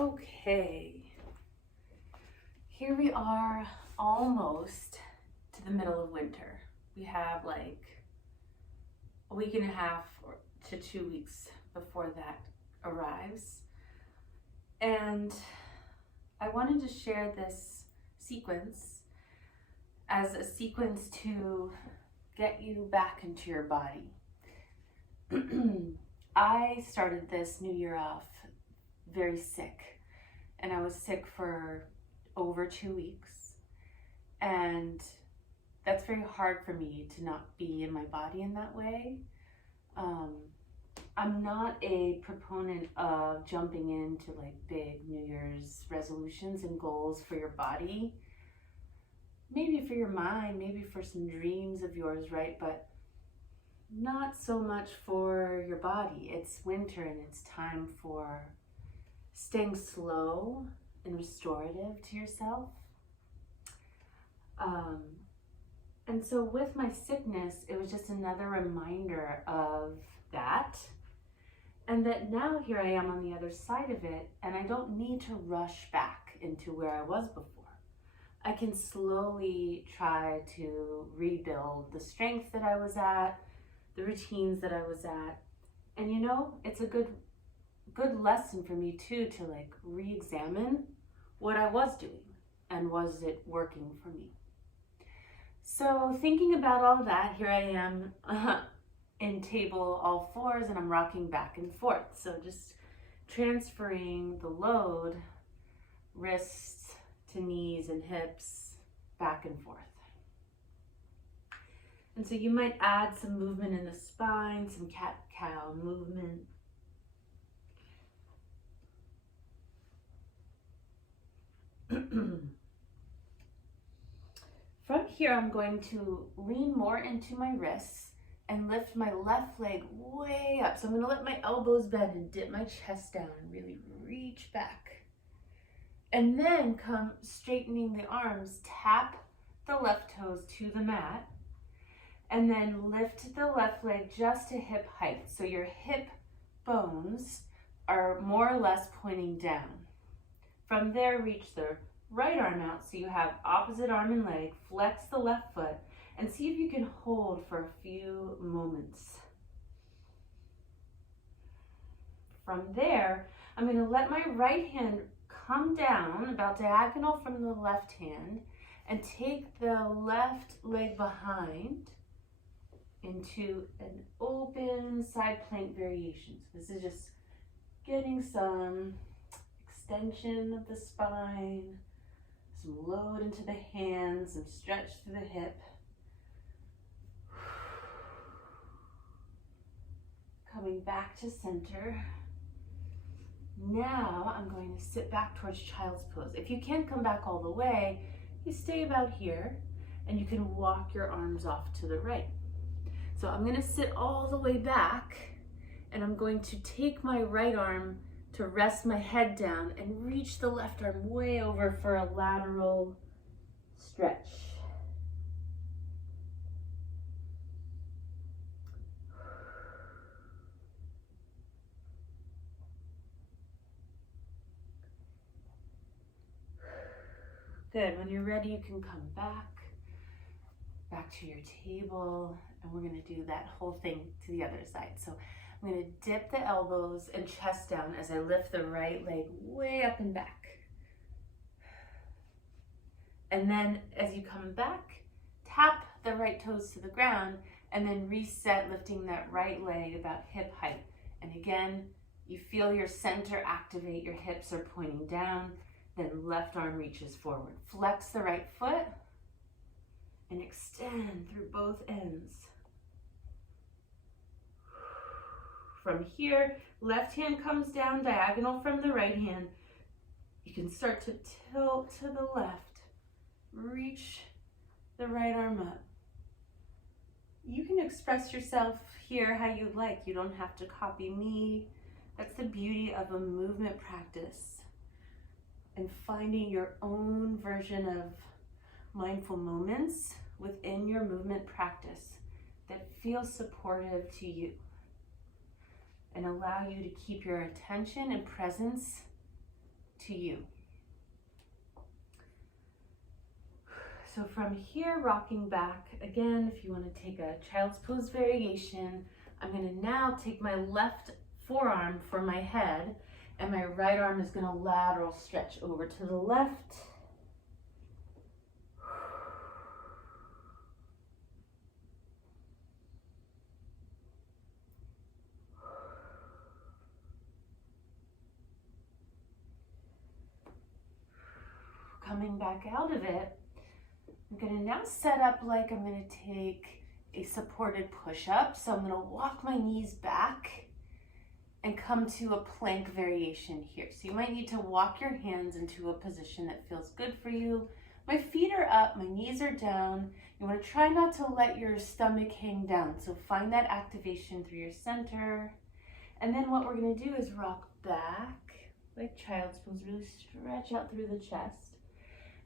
Okay, here we are almost to the middle of winter. We have like a week and a half to 2 weeks before that arrives. And I wanted to share this sequence as a sequence to get you back into your body. I started this new year off very sick, and I was sick for over 2 weeks, and that's very hard for me to not be in my body in that way. I'm not a proponent of jumping into like big New Year's resolutions and goals for your body. Maybe for your mind, maybe for some dreams of yours, right? But not so much for your body. It's winter and it's time for staying slow and restorative to yourself. And so with my sickness, it was just another reminder of that. And that now here I am on the other side of it, and I don't need to rush back into where I was before. I can slowly try to rebuild the strength that I was at, the routines that I was at. And you know, it's a good lesson for me too, to like re-examine what I was doing and was it working for me. So thinking about all that, here I am in table all fours, and I'm rocking back and forth. So just transferring the load, wrists to knees and hips, back and forth. And so you might add some movement in the spine, some cat-cow movement. From here, I'm going to lean more into my wrists and lift my left leg way up. So I'm going to let my elbows bend and dip my chest down and really reach back. And then come straightening the arms, tap the left toes to the mat, and then lift the left leg just to hip height. So your hip bones are more or less pointing down. From there, reach the right arm out so you have opposite arm and leg, flex the left foot, and see if you can hold for a few moments. From there, I'm going to let my right hand come down about diagonal from the left hand and take the left leg behind into an open side plank variation. So this is just getting some extension of the spine, some load into the hands, some stretch through the hip. Coming back to center. Now I'm going to sit back towards child's pose. If you can't come back all the way, you stay about here and you can walk your arms off to the right. So I'm going to sit all the way back, and I'm going to take my right arm to rest my head down and reach the left arm way over for a lateral stretch. Good. When you're ready, you can come back to your table, and we're going to do that whole thing to the other side. So I'm going to dip the elbows and chest down as I lift the right leg way up and back. And then as you come back, tap the right toes to the ground and then reset, lifting that right leg about hip height. And again, you feel your center activate, your hips are pointing down, then left arm reaches forward. Flex the right foot and extend through both ends. From here, left hand comes down diagonal from the right hand. You can start to tilt to the left. Reach the right arm up. You can express yourself here how you like. You don't have to copy me. That's the beauty of a movement practice, and finding your own version of mindful moments within your movement practice that feel supportive to you and allow you to keep your attention and presence to you. So from here, rocking back, again, if you want to take a child's pose variation, I'm going to now take my left forearm for my head, and my right arm is going to lateral stretch over to the left. Coming back out of it, I'm going to now set up like I'm going to take a supported push-up. So I'm going to walk my knees back and come to a plank variation here. So you might need to walk your hands into a position that feels good for you. My feet are up, my knees are down. You want to try not to let your stomach hang down. So find that activation through your center. And then what we're going to do is rock back like child's pose, really stretch out through the chest.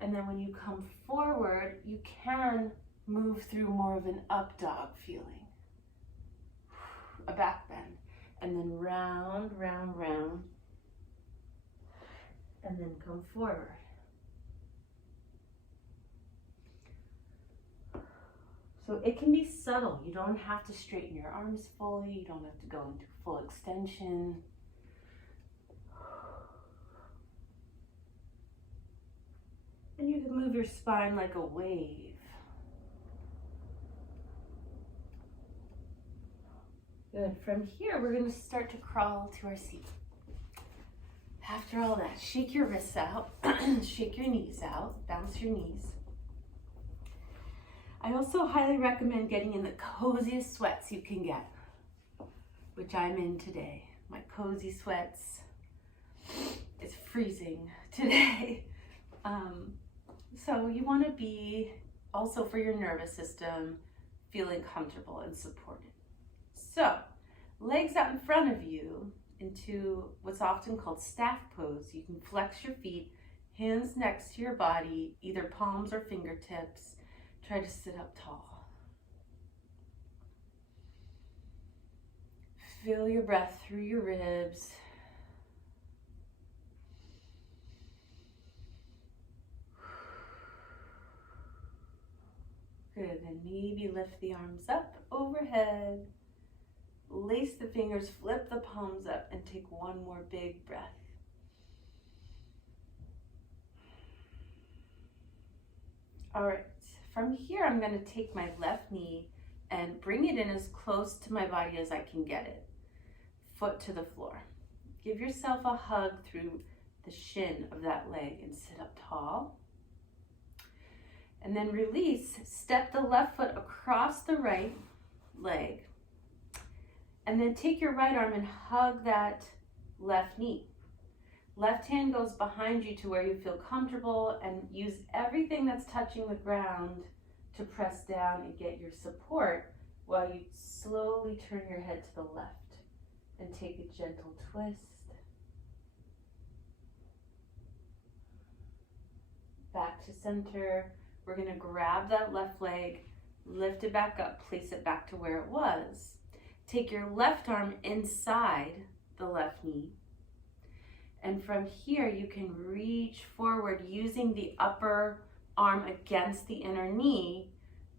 And then when you come forward, you can move through more of an up dog feeling. A back bend. And then round, round, round. And then come forward. So it can be subtle. You don't have to straighten your arms fully. You don't have to go into full extension. And you can move your spine like a wave. Good. From here, we're going to start to crawl to our seat. After all that, shake your wrists out, shake your knees out, bounce your knees. I also highly recommend getting in the coziest sweats you can get, which I'm in today. My cozy sweats. It's freezing today. So you want to be, also for your nervous system, feeling comfortable and supported. So, legs out in front of you into what's often called staff pose. You can flex your feet, hands next to your body, either palms or fingertips. Try to sit up tall. Feel your breath through your ribs. Good, and maybe lift the arms up overhead. Lace the fingers, flip the palms up, and take one more big breath. All right, from here I'm going to take my left knee and bring it in as close to my body as I can get it. Foot to the floor. Give yourself a hug through the shin of that leg and sit up tall. And then release, step the left foot across the right leg. And then take your right arm and hug that left knee. Left hand goes behind you to where you feel comfortable, and use everything that's touching the ground to press down and get your support while you slowly turn your head to the left and take a gentle twist. Back to center. We're going to grab that left leg, lift it back up, place it back to where it was. Take your left arm inside the left knee. And from here, you can reach forward using the upper arm against the inner knee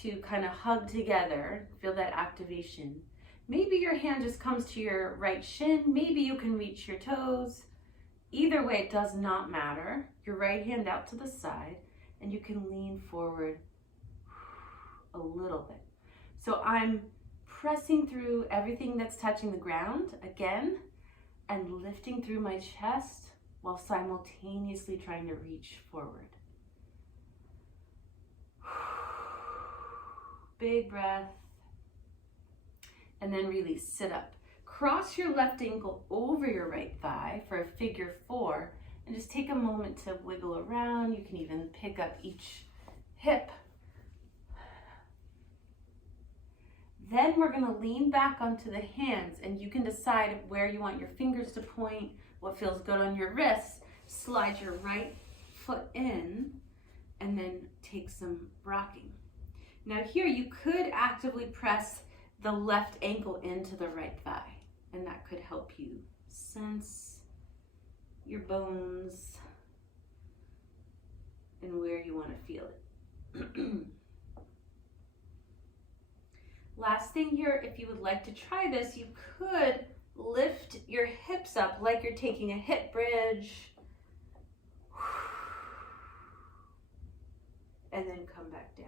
to kind of hug together. Feel that activation. Maybe your hand just comes to your right shin. Maybe you can reach your toes. Either way, it does not matter. Your right hand out to the side, and you can lean forward a little bit. So I'm pressing through everything that's touching the ground again, and lifting through my chest while simultaneously trying to reach forward. Big breath. And then release, sit up. Cross your left ankle over your right thigh for a figure 4, and just take a moment to wiggle around. You can even pick up each hip. Then we're going to lean back onto the hands, and you can decide where you want your fingers to point, what feels good on your wrists. Slide your right foot in, and then take some rocking. Now here you could actively press the left ankle into the right thigh, and that could help you sense your bones and where you want to feel it. Last thing here, if you would like to try this, you could lift your hips up like you're taking a hip bridge. And then come back down.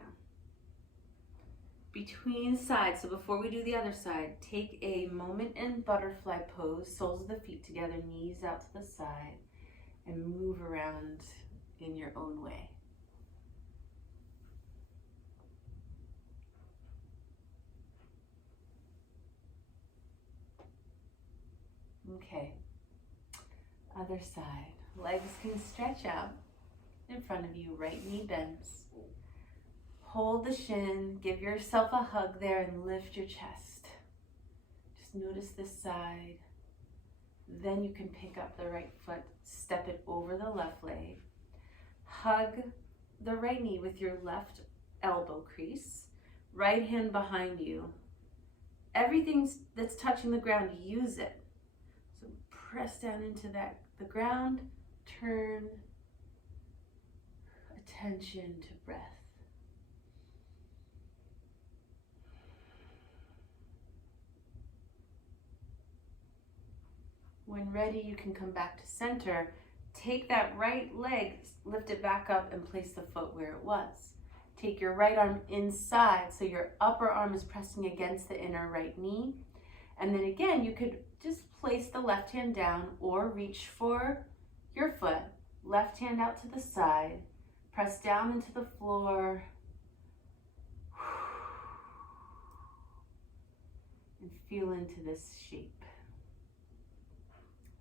Between sides, so before we do the other side, take a moment in butterfly pose, soles of the feet together, knees out to the side, and move around in your own way. Okay, other side. Legs can stretch out in front of you, right knee bends. Hold the shin, give yourself a hug there and lift your chest. Just notice this side. Then you can pick up the right foot, step it over the left leg. Hug the right knee with your left elbow crease. Right hand behind you. Everything that's touching the ground, use it. So press down into the ground, turn attention to breath. When ready, you can come back to center. Take that right leg, lift it back up and place the foot where it was. Take your right arm inside so your upper arm is pressing against the inner right knee. And then again, you could just place the left hand down or reach for your foot. Left hand out to the side. Press down into the floor. And feel into this shape.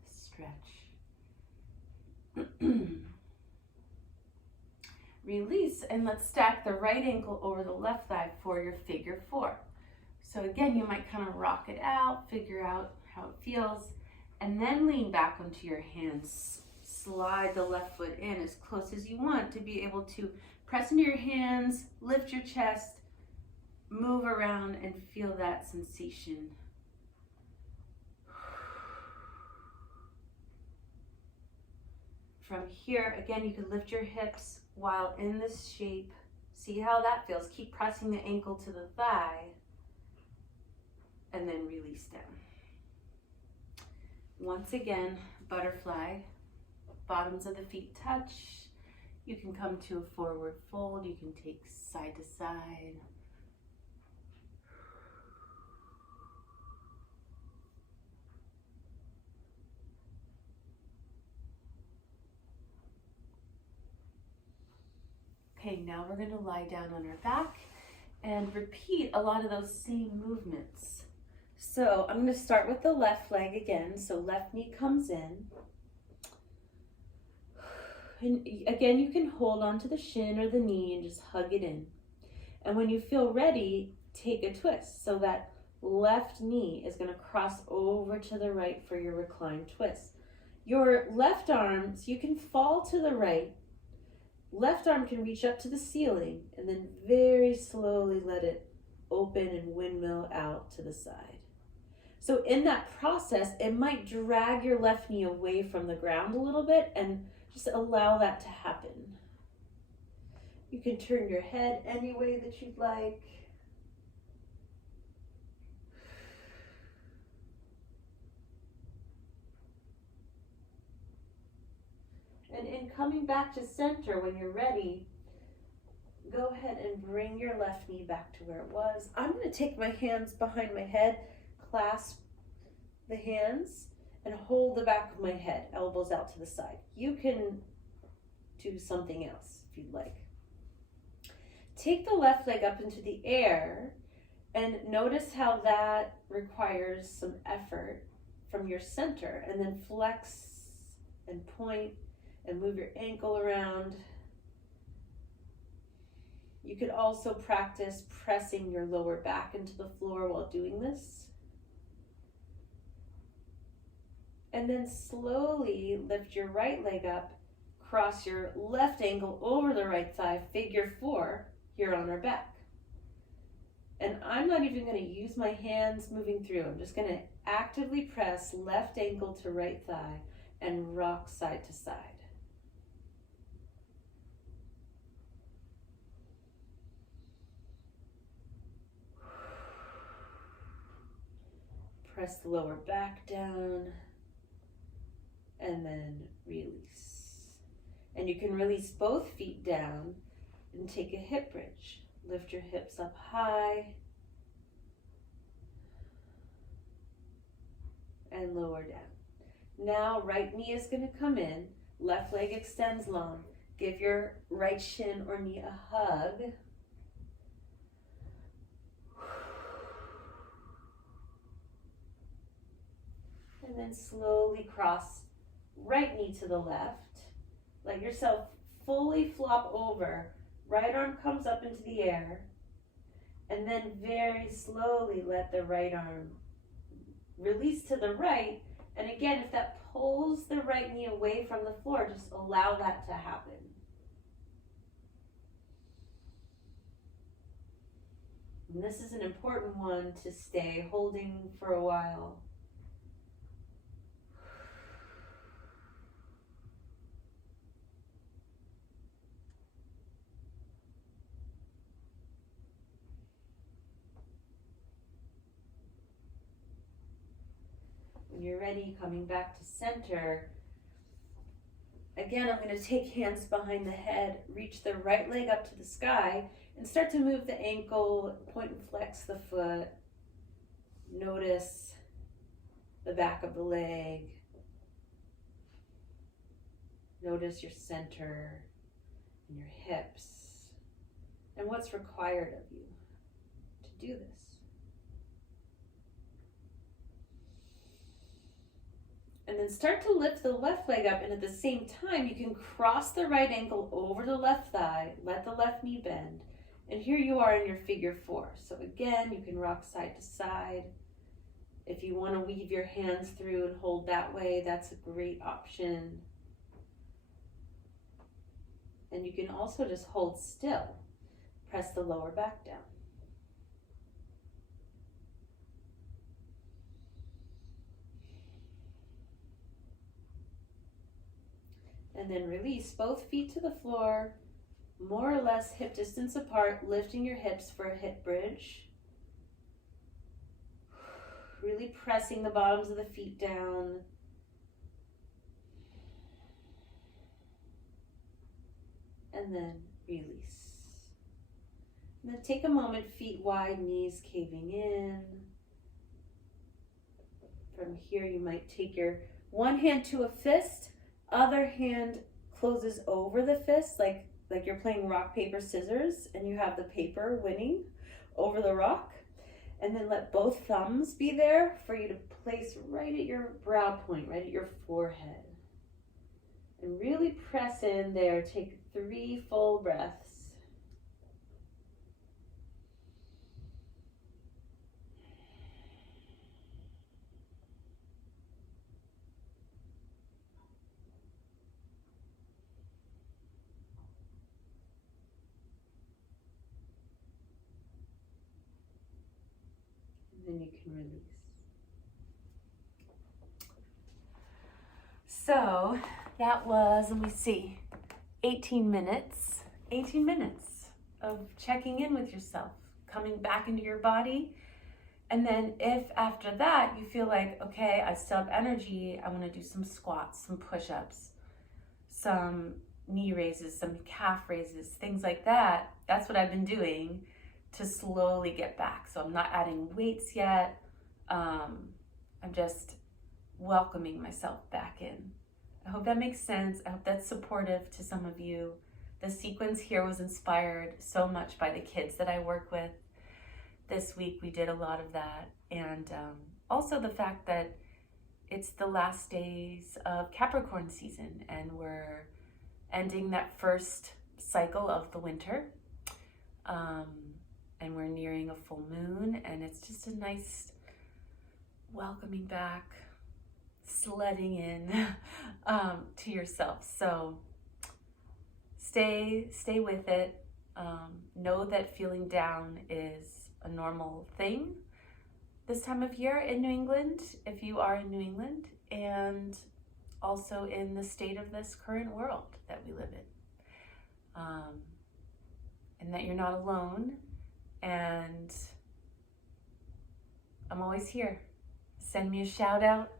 Stretch. Release, and let's stack the right ankle over the left thigh for your figure four. So again, you might kind of rock it out, figure out how it feels, and then lean back onto your hands. Slide the left foot in as close as you want to be able to press into your hands, lift your chest, move around, and feel that sensation. From here, again, you can lift your hips while in this shape. See how that feels. Keep pressing the ankle to the thigh and then release down. Once again, butterfly, bottoms of the feet touch. You can come to a forward fold. You can take side to side. Okay, now we're going to lie down on our back and repeat a lot of those same movements. So I'm going to start with the left leg again. So left knee comes in. And again, you can hold onto the shin or the knee and just hug it in. And when you feel ready, take a twist. So that left knee is going to cross over to the right for your reclined twist. Your left arm, so you can fall to the right. Left arm can reach up to the ceiling and then very slowly let it open and windmill out to the side. So in that process, it might drag your left knee away from the ground a little bit, and just allow that to happen. You can turn your head any way that you'd like. And in coming back to center, when you're ready, go ahead and bring your left knee back to where it was. I'm going to take my hands behind my head, clasp the hands, and hold the back of my head, elbows out to the side. You can do something else if you'd like. Take the left leg up into the air, and notice how that requires some effort from your center, and then flex and point and move your ankle around. You could also practice pressing your lower back into the floor while doing this. And then slowly lift your right leg up, cross your left ankle over the right thigh, figure four here on our back. And I'm not even going to use my hands moving through. I'm just going to actively press left ankle to right thigh and rock side to side. Press the lower back down and then release. And you can release both feet down and take a hip bridge. Lift your hips up high and lower down. Now right knee is going to come in, left leg extends long. Give your right shin or knee a hug. And then slowly cross right knee to the left. Let yourself fully flop over. Right arm comes up into the air. And then very slowly let the right arm release to the right. And again, if that pulls the right knee away from the floor, just allow that to happen. And this is an important one to stay holding for a while. When you're ready, coming back to center. Again, I'm going to take hands behind the head, reach the right leg up to the sky, and start to move the ankle, point and flex the foot. Notice the back of the leg. Notice your center and your hips and what's required of you to do this. And then start to lift the left leg up, and at the same time you can cross the right ankle over the left thigh, let the left knee bend, and here you are in your figure four. So again, you can rock side to side. If you want to weave your hands through and hold that way, that's a great option. And you can also just hold still. Press the lower back down. And then release both feet to the floor, more or less hip distance apart, lifting your hips for a hip bridge. Really pressing the bottoms of the feet down. And then release. And then take a moment, feet wide, knees caving in. From here, you might take your one hand to a fist, other hand closes over the fist, like you're playing rock, paper, scissors, and you have the paper winning over the rock. And then let both thumbs be there for you to place right at your brow point, right at your forehead. And really press in there. Take 3 full breaths. And then you can release. So that was, let me see, 18 minutes of checking in with yourself, coming back into your body. And then if after that you feel like, okay, I still have energy, I want to do some squats, some push-ups, some knee raises, some calf raises, things like that. That's what I've been doing to slowly get back. So I'm not adding weights yet. I'm just welcoming myself back in. I hope that makes sense. I hope that's supportive to some of you. The sequence here was inspired so much by the kids that I work with. This week we did a lot of that. And also the fact that it's the last days of Capricorn season and we're ending that first cycle of the winter. And we're nearing a full moon, and it's just a nice welcoming back, sledding in to yourself. So stay with it. Know that feeling down is a normal thing this time of year in New England, if you are in New England, and also in the state of this current world that we live in. And that you're not alone, and I'm always here. Send me a shout out.